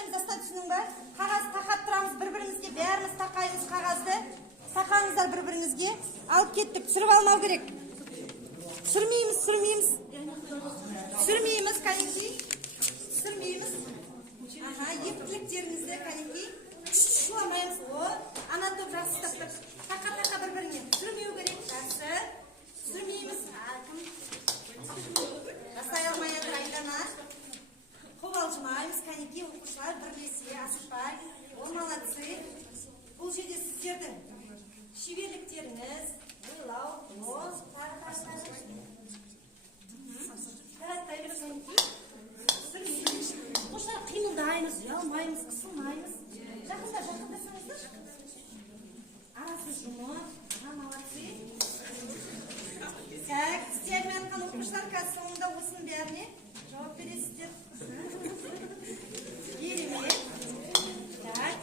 жасаймыз, достаточно ба? Қағаз тақап тұрамыз бір-бірімізге, бәріміз тақаймыз қағазды. Тақаңыздар бір-біріңізге. Алып кеттік, түсіріп алмау керек. Түсірмейміз, кәнекей. Түсірмейміз. Ептіліктеріңізді, кәнекей. Шуламаймыз. Ана топ жақсы ұстап. Тақа бір-біріне. Түсірмеу керек. Жақсы. Түсірмейміз. Жасай алмайатыр айдана. Қобалжымаймыз, кәнекей оқушылар бірлесе, асықпай. Ол молодцы. Бұл жерде сіздердің шеберліктеріңіз, ойлау, оқушылар қимылдаймыз, ұялмаймыз, қысылмаймыз. Жақындасаңыздар. Арасын жұмып, молодцы. Так, істей алмай жатқан оқушылар қазір соңында осының бәріне жауап бересіздер. Керемет. Так.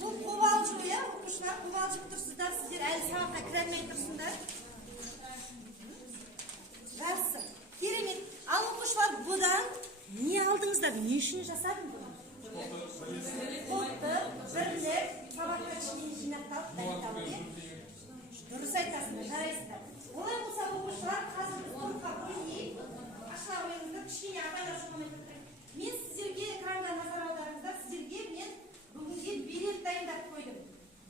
Бұл қобалжу, оқушылар қобалжып тұрсыздар, сіздер әлі сабаққа кіре алмай тұрсыңдар. Жақсы. Керемет. Ал оқушылар бұдан не алдыңыздар? Не үшін жасадың бұны? Қопты, бірлеп, сабаққа кішкене жинақталып, дайындалып. Дұрыс айтасыңдар, жарайсыздар. Олай болса оқушылар қазір біз топқа бөлінейік. Ашыла ойыңызды кішкене ағайлар шоғымен тұрайық. Мен сіздерге экранға назар аударыңыздар. Сіздерге мен бүгінге билет дайындап қойдым.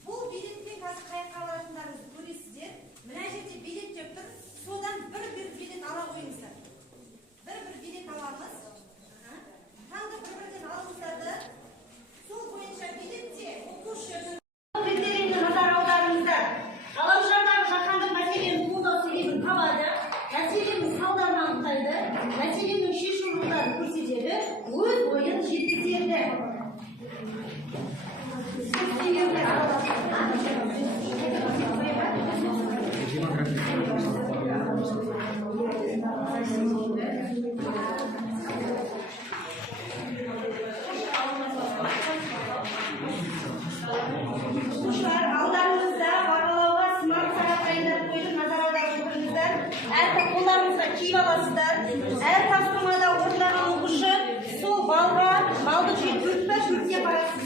Бұл билетпен қазір қайыққа алатындарыңызды көресіздер. Мына жерде билет деп тұр. Содан бір билет ала қойыңыздар. Бір билет аламыз. Таңды бір-бірден алыңыздарды. Сол бойынша билетте оқушының критерийіне назар аударыңыздар. Ғаламшардағы жаһандық мәселенің туындау себебін табады, мәселенің салдарын анықтайды, мәселенің шешу жолдарын көрсетеді, өз ойын жеткізеді. Оқушылар, алдарыңызда бағалауға сынақ сағат дайындап қойдым, назар аударып отырыңыздар. Әр қолдарыңызға киіп аласыздар. Әр тапсырмада орындаған оқушы сол балды жүйе төртке барасыз.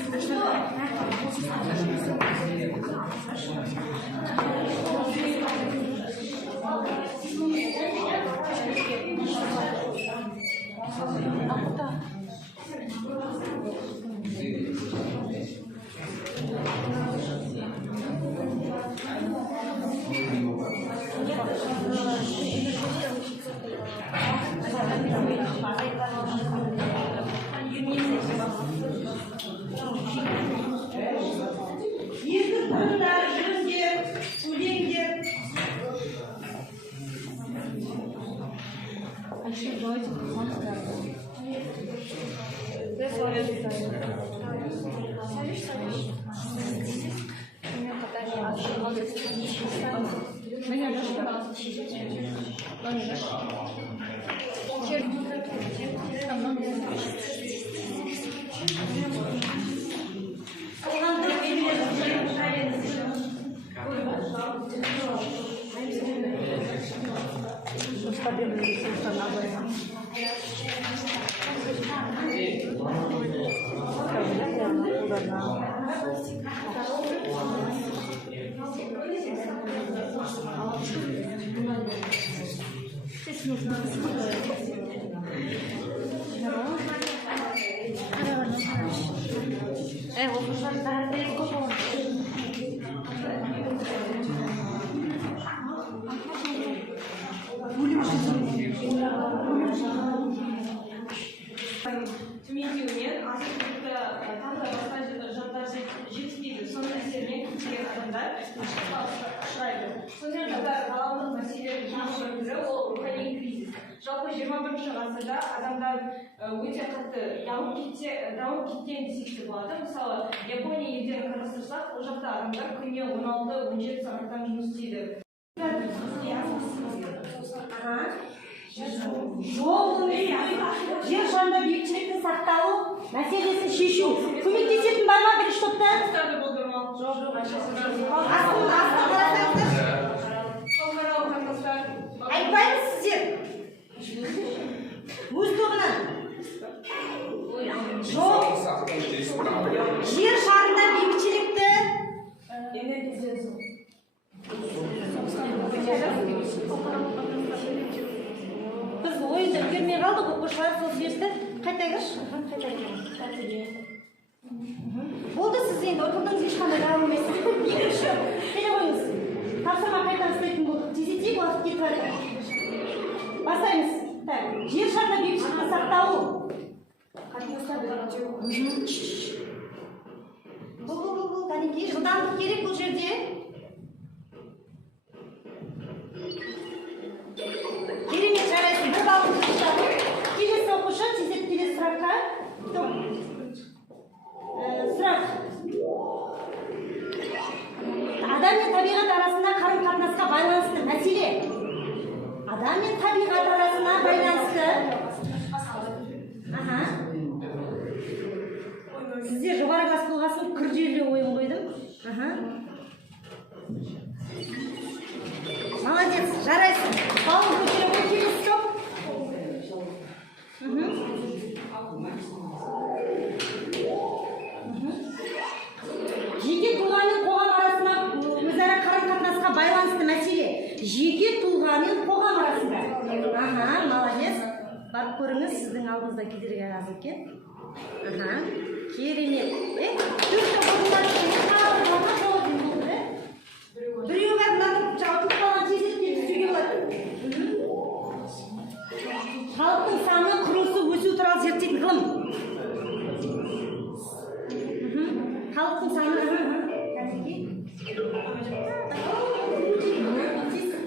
Төмендеумен азық-түлікті тағы да басқа жаттар жетіспейді. Соның әсерімен көптеген адамдар ұшырайды. Сонымен қатар ғаламдық мәселелердің тағы бір түрі ол рухани кризис. Жалпы 21-ші ғасырда адамдар өте қатты дамып кеткен десек те болады. Мысалы, Япония елдерін қарастырсақ, ол жақта адамдар күніне 16-17 сағаттан жұмыс істейді. Жол жер шарында бейбітшіліктің сақталу мәселесін шешу көмектесетін бар ма бірінші топта? Айтпаймыз сіздер өз тобынан жоқ қайтайықшы. Болды, сіз енді отырдыңыз, ешқандай дау емес. Екінші, келе қойыңыз. Тапсырма қайта ұстайтын болдық. Тездетейік, уақыт кетіп жатыр. Бастаймыз. Так, жер шарында бейбітшілікті сақталу. Бұл, кәдімгі жылдамдық керек бұл жерде. Керемет, жарайсың. Бір балды тұтады. Келесі оқушы, тездетіп келесі сұраққа. Сұрақ. Адам мен табиғат арасында қарым-қатынасқа байланысты мәселе. Адам мен табиғат арасына байланысты. Сіздер жоғары класс болғасын күрделі ойын қойдым. Молодец, жарайсың. Балын көтере қой, келесі топ. Жеке тұлға мен қоғам арасында өзара қарым-қатынасқа байланысты мәселе. Жеке тұлға мен қоғам арасында. Молодец. Барып көріңіз, сіздің алдыңызда кедергі қағаз екен. Керемет. Біреу бар, мынаны жауып қалған тездетіп түзуге болады. Халықтың саны, құрылысы, өсу туралы зерттейтін ғылым. Халықтың саны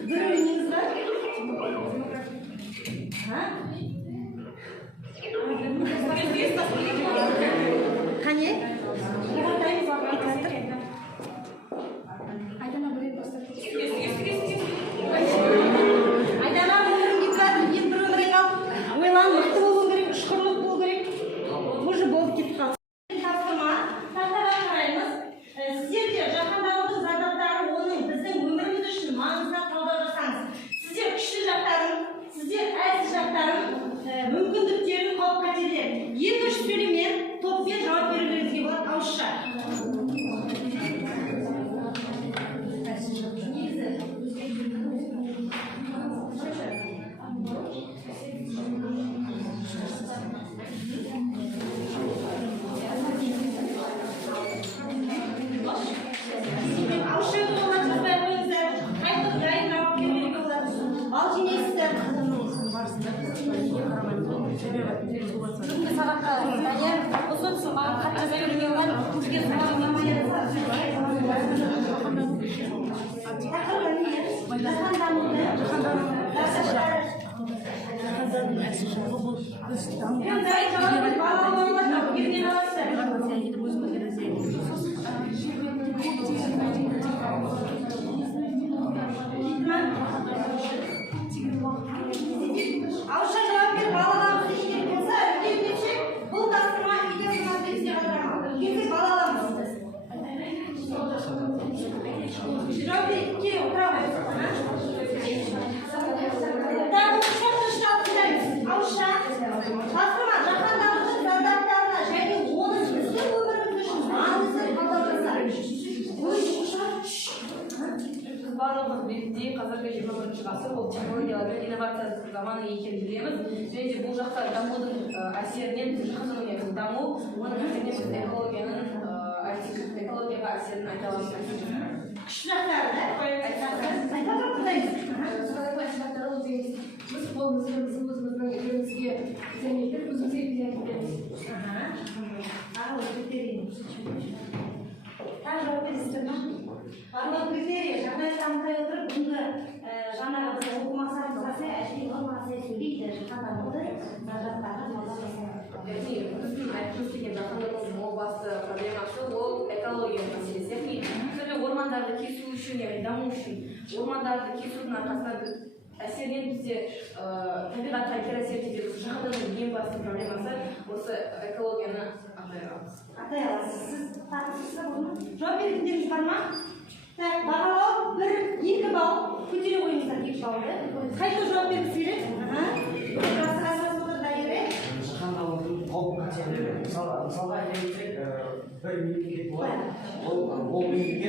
бір ойыңыз бар? Қане? Айдана бір рет бастап Айдана бір рет кетіп ең бір өмірің ал. Ойлан, мықты болу керек, ұшқырлық болу керек. Уже болып кетіп қалды. Сіздерде жаһанданудың зардаптары оның біздің өміріміз үшін маңызды талдау жасаңыз. Сіздер күшті жақтарын, сіздер әлсіз жақтарын, мүмкіндіктерін, қауіп-қатерлерін екі-үш сөйлеммен топпен жауап берулеріңізге болады ауызша. Ауызша жауап беріп балаларымыз ешкер болса, өтемдепше бұл тапсырма үйде сынатырызге қалдырамал. Келсек балаларымыз. Жауап беріп, келе отыра қойыз. Так, ауызша тынышталып тыңдаймыз. Ауызша тапсырма жаһанданудың зардаптарына және оның біздің өміріміз үшін маңызды талдау жасар. Барлығы ретінде қазіргі 21 ғасыр ол технологиялар мен инновация заманы екенін білеміз. Және де бұл жақта дамудың әсерінен жаһандану даму, оның әсерінен біз экологияға әсерін айта аламыз. Күшті жақтары, да? Айтады тыңдаймыз. Біз қолымызбен өзіміздің елімізге зейнетер, өзімізге зейнеттеріміз. Критерий. Тағы жауап бересіздер ма? Барлау критерий, жағдайды дамытай отырып, бүгінгі жаңағы біз оқу мақсатымызға сай, әшейін ғылымға сай сөйлейді, жаһандануды зардаптарға талдау жасайды. Яғни біздің айтқымыз келген жаһанданудың ол басты проблемасы ол экология мәселесі. Яғни біз ормандарды кесу үшін, яғни даму үшін ормандарды кесудің арқасында әсерінен бізде табиғатқа кері әсер етеді. Жаһанданудың ең басты проблемасы осы экологияны атай аламыз. Атай аласыз. Сіз тапсырса болды ма? Жауап беретіндеріңіз бар ма? Так, бағалау 1-2 балл. Көтере қойыңыздар 2 баллды. Қайта жауап бергісі келеді? Жаһанданудың қауіп-қатерлері. Мысалға айта кетсек, бір мемлекет болады. Ол мемлекет